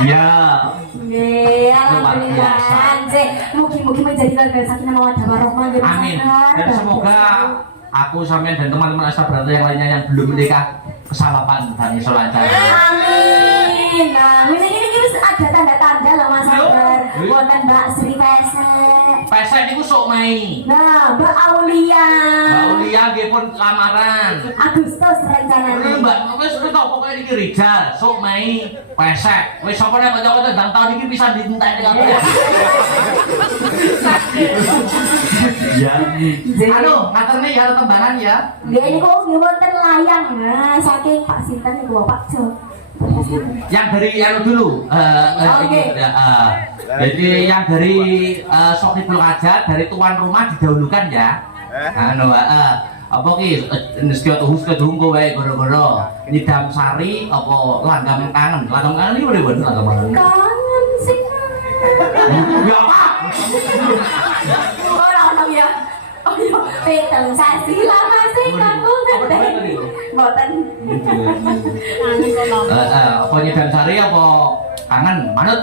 Iya. Nggih, alhamdulillah. Mugi-mugi menjadi keluarga sakinah mawaddah warahmah. Amin. Dan semoga aku sampean dan teman-teman Astabrata yang lainnya yang belum menikah kesalahan dan iso lancar. Amin. Nah, ini wis ada tanda-tanda loh Mas Sabar. Wonten Mbak Sri Pesek. Pesek niku sok mai. Nah, Mbak Aulia. Mbak Aulia nggih pun lamaran. Agustus rencananya. Mbak, wis tau pokoke iki Rijal, sok mai, Pesek. Wis sapa nek kanca-kanca ndang tahun iki bisa dientekne kabeh. Ya. Anu, ngaturne ya tembaran ya. Nggih niku wonten layang. Nah, saking Pak Sinten niku Pak Jo. Yang dari anu dulu, jadi yang dari Sohibul Hajat dari tuan rumah didahulukan ya. Anu, apa ki nestio tuhungku wae goro-goro. Nidam Sari apa langgam kangen? Langgam kangen iki udah bener langgam kangen. Kangen sih. Ya apa? Ora ya. Oh iya, peteng sasi lama sih kamu ngeten. Mboten. Apa Nidam Sari apa kangen? Manut?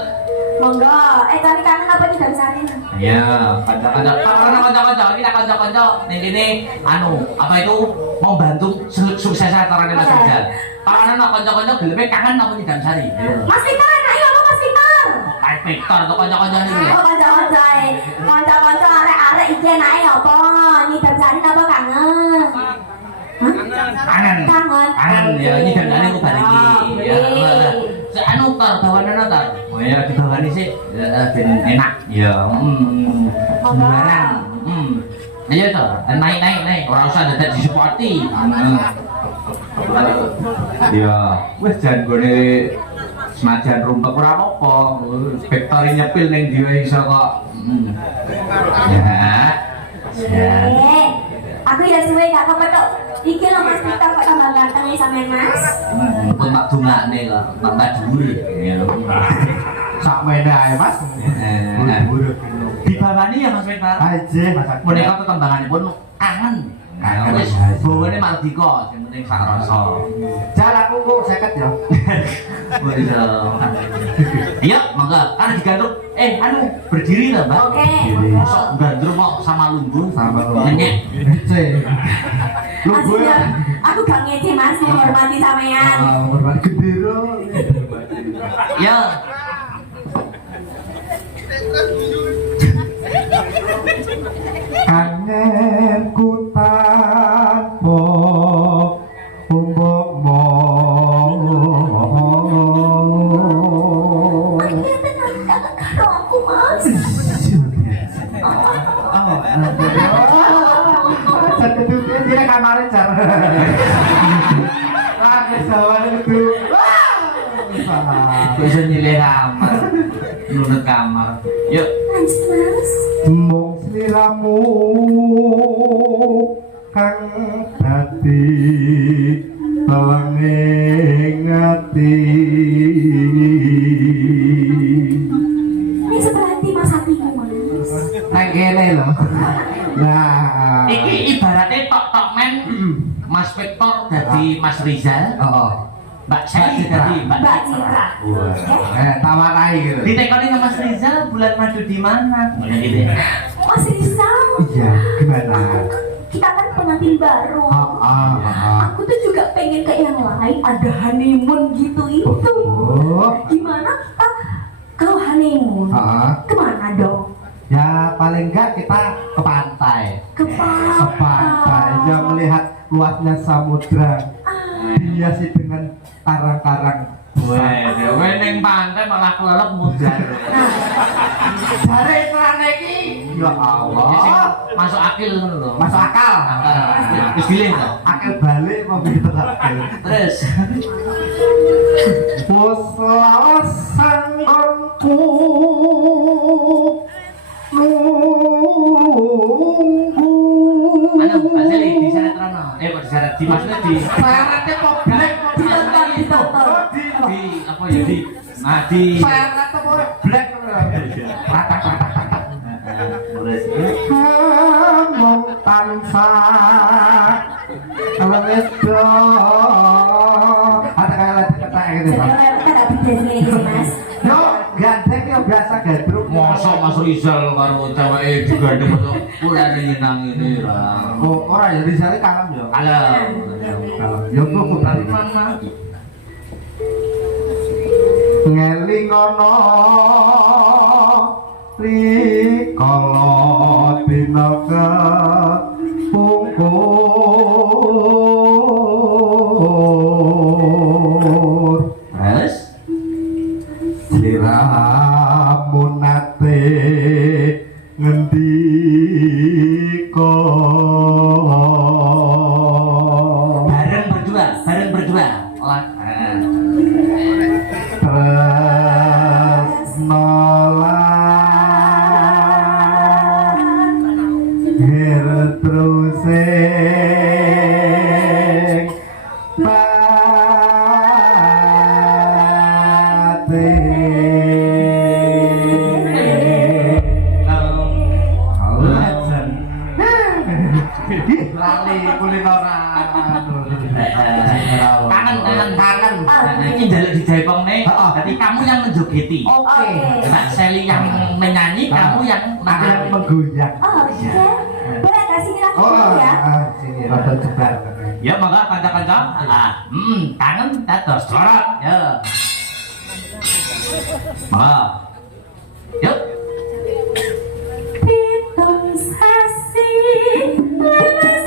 Monggo, cari kangen apa Nidam Sari? Iya, kanca-kanca kita kanca-kanca ning kene anu, apa itu membantu sukses acarane Mas Rizal. Kangen kanca-kanca geleme kangen apa Nidam Sari? Mas Victor, ayo apa Mas Victor? Kayak Victor atau kanca-kanca niku ya. Oh, kanca-kanca arek iki enake apa? Nidam Sari apa kangen? Kangen. Kangen ya Nidam Sari ku bariki. Ya. Anu tar bawanana tar. Oh ya dibawani sih ben enak. Ya. Barang. Ayo to, naik. Ora usah dadak disupporti. Ya, wis jan gone senajan rumpek ora apa-apa. Victory nyepil ning diwe iso kok. Ya. Aku ya suwe gak kepethuk. Iki lho Mas Victor kok tambah ganteng sampean Mas. Pun tak dungakne kok, tambah dhuwur. Ya lho. Sak mene ae Mas. Buru-buru. Dibawani ya Mas Victor. Aje Mas. Menika tetembanganipun kangen. Kangen. Wis bawane mardika, sing penting sak rasa. Jalanku kok 50 ya. Iya. Iya, monggo. Kan digantung. Anu berdiri ta, Mbak? Oke. Sok gandrung kok sama lumbung Sama nyenyek. Ece. Lu gue aku gak ngece Mas, menghormati sampean. hormat gendera. Ya. Kangen ku tanpa umpama. Aku Mas. Satu itu dia kamar jar. Sawan itu. Bisa nyilih kamar. Nunut kamar. Yuk. Lanjut Mas. Mung sliramu kang dadi lelenging ati. Ini seperti Mas hatimu Mas. Nang kene lho. Nah, Iki ibaratnya tok-tok men Mas Victor jadi Mas Rizal. oh. Mbak Sari jadi Mbak Mbak Citra. Tawarai gitu. ditekoni sama Mas Rizal bulan madu di mana? Mana gitu ya? Mas Rizal. Iya, gimana? Kita kan pengantin baru. Ah. Aku tuh juga pengen ke yang lain, ada honeymoon gitu itu. Oh. Gimana kita kalau honeymoon? Kemana dong? Ya paling enggak kita ke pantai. Ke Pantai, ya melihat luasnya samudra. Dihiasi dengan karang-karang. Weh, ning pantai malah kelelep mudar. Jare iklan iki. Ya Allah. Masuk akil ngono lho. Masuk akal. Wis giling to. Akil balik mau begitu akil. Terus Bos lawas sanggonku nunggu. anu asli di sana terano. Kok di sana di maksudnya di Syaratnya kok black kok Ditonton, ditonton. di apa ya di di syaratnya kok black kamu tansah kalau itu ada kayak lagi kata gitu Sebenarnya kita gak bisa sih Mas. yo tak gadruk. Mosok Mas Rizal karo ceweke digandeng kok urane nyenang ini ra. Oh, ora ya Rizal kalem ya. Kalem. Kalem. Ya kok tadi Mana? ngeling ana rikala dina kepungkur Terus siramun nate ngendika bareng berdua. Lah. tresno lahir terusing lali kulineran tangan Ini jaluk dijepong nih. Jadi kamu yang menjogeti. oke Mbak Sally yang menyanyi, kamu yang ada yang makan. menggoyang Oke. Boleh nggak sini lagi oh ya? sini rada jeblar Ya monggo kanca-kanca. Tangan dados sorot. Ya. Monggo. Yuk. Pitung sasi lepas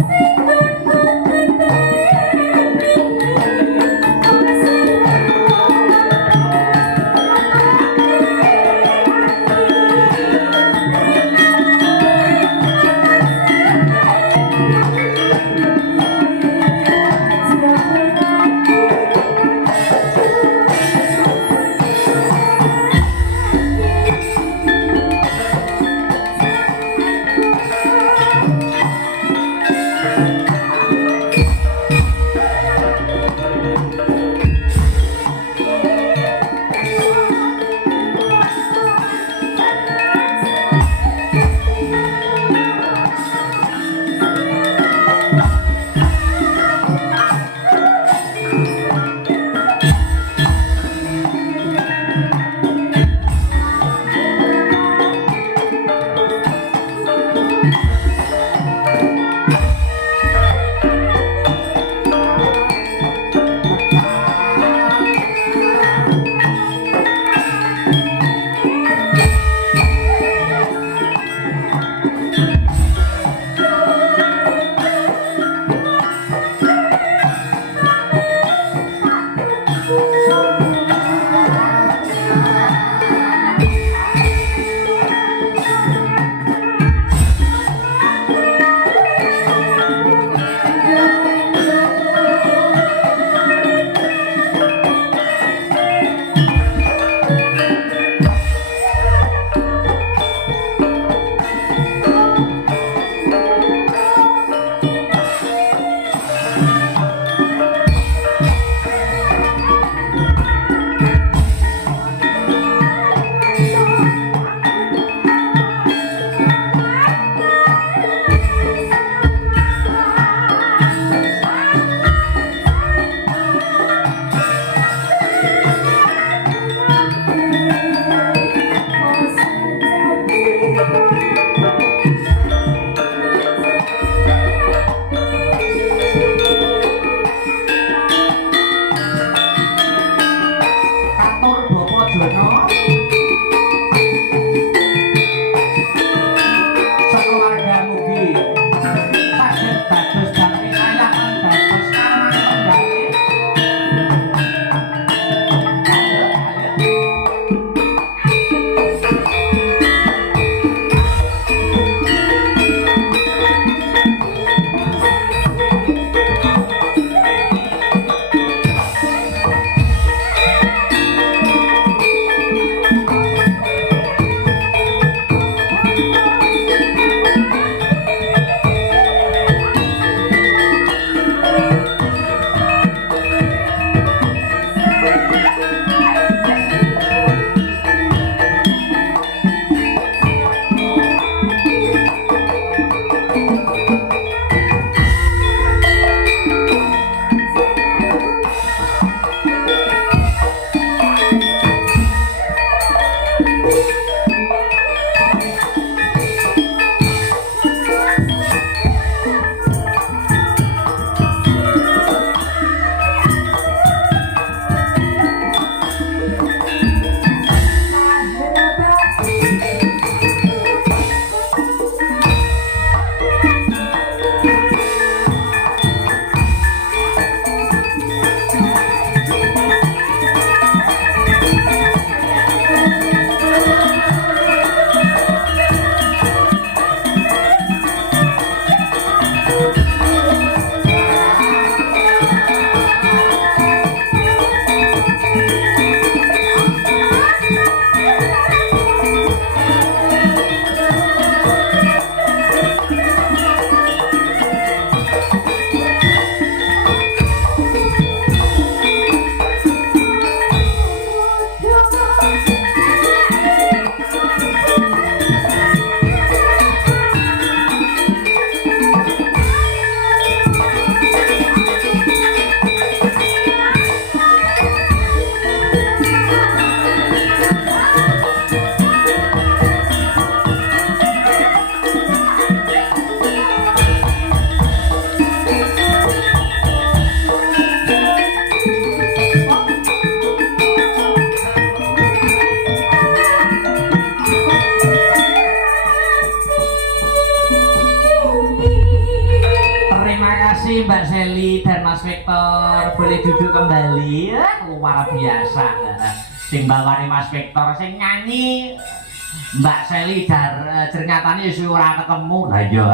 boleh duduk kembali ya, luar biasa. Sing bawani Mas Victor sing nyanyi Mbak Seli ternyatane wis ora ketemu. Lah iya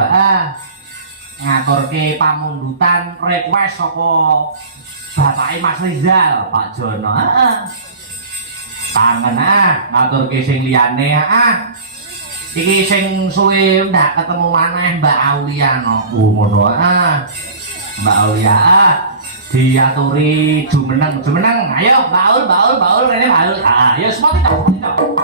ngaturke pamundutan request saka bapake Mas Rizal, Pak Jono. Kangen ngaturke sing liyane iki sing suwe ndak ketemu maneh Mbak Aulia no. Ngono Mbak Aulia diaturi jumeneng. Ayo Baul rene Baul. Ayo seperti itu.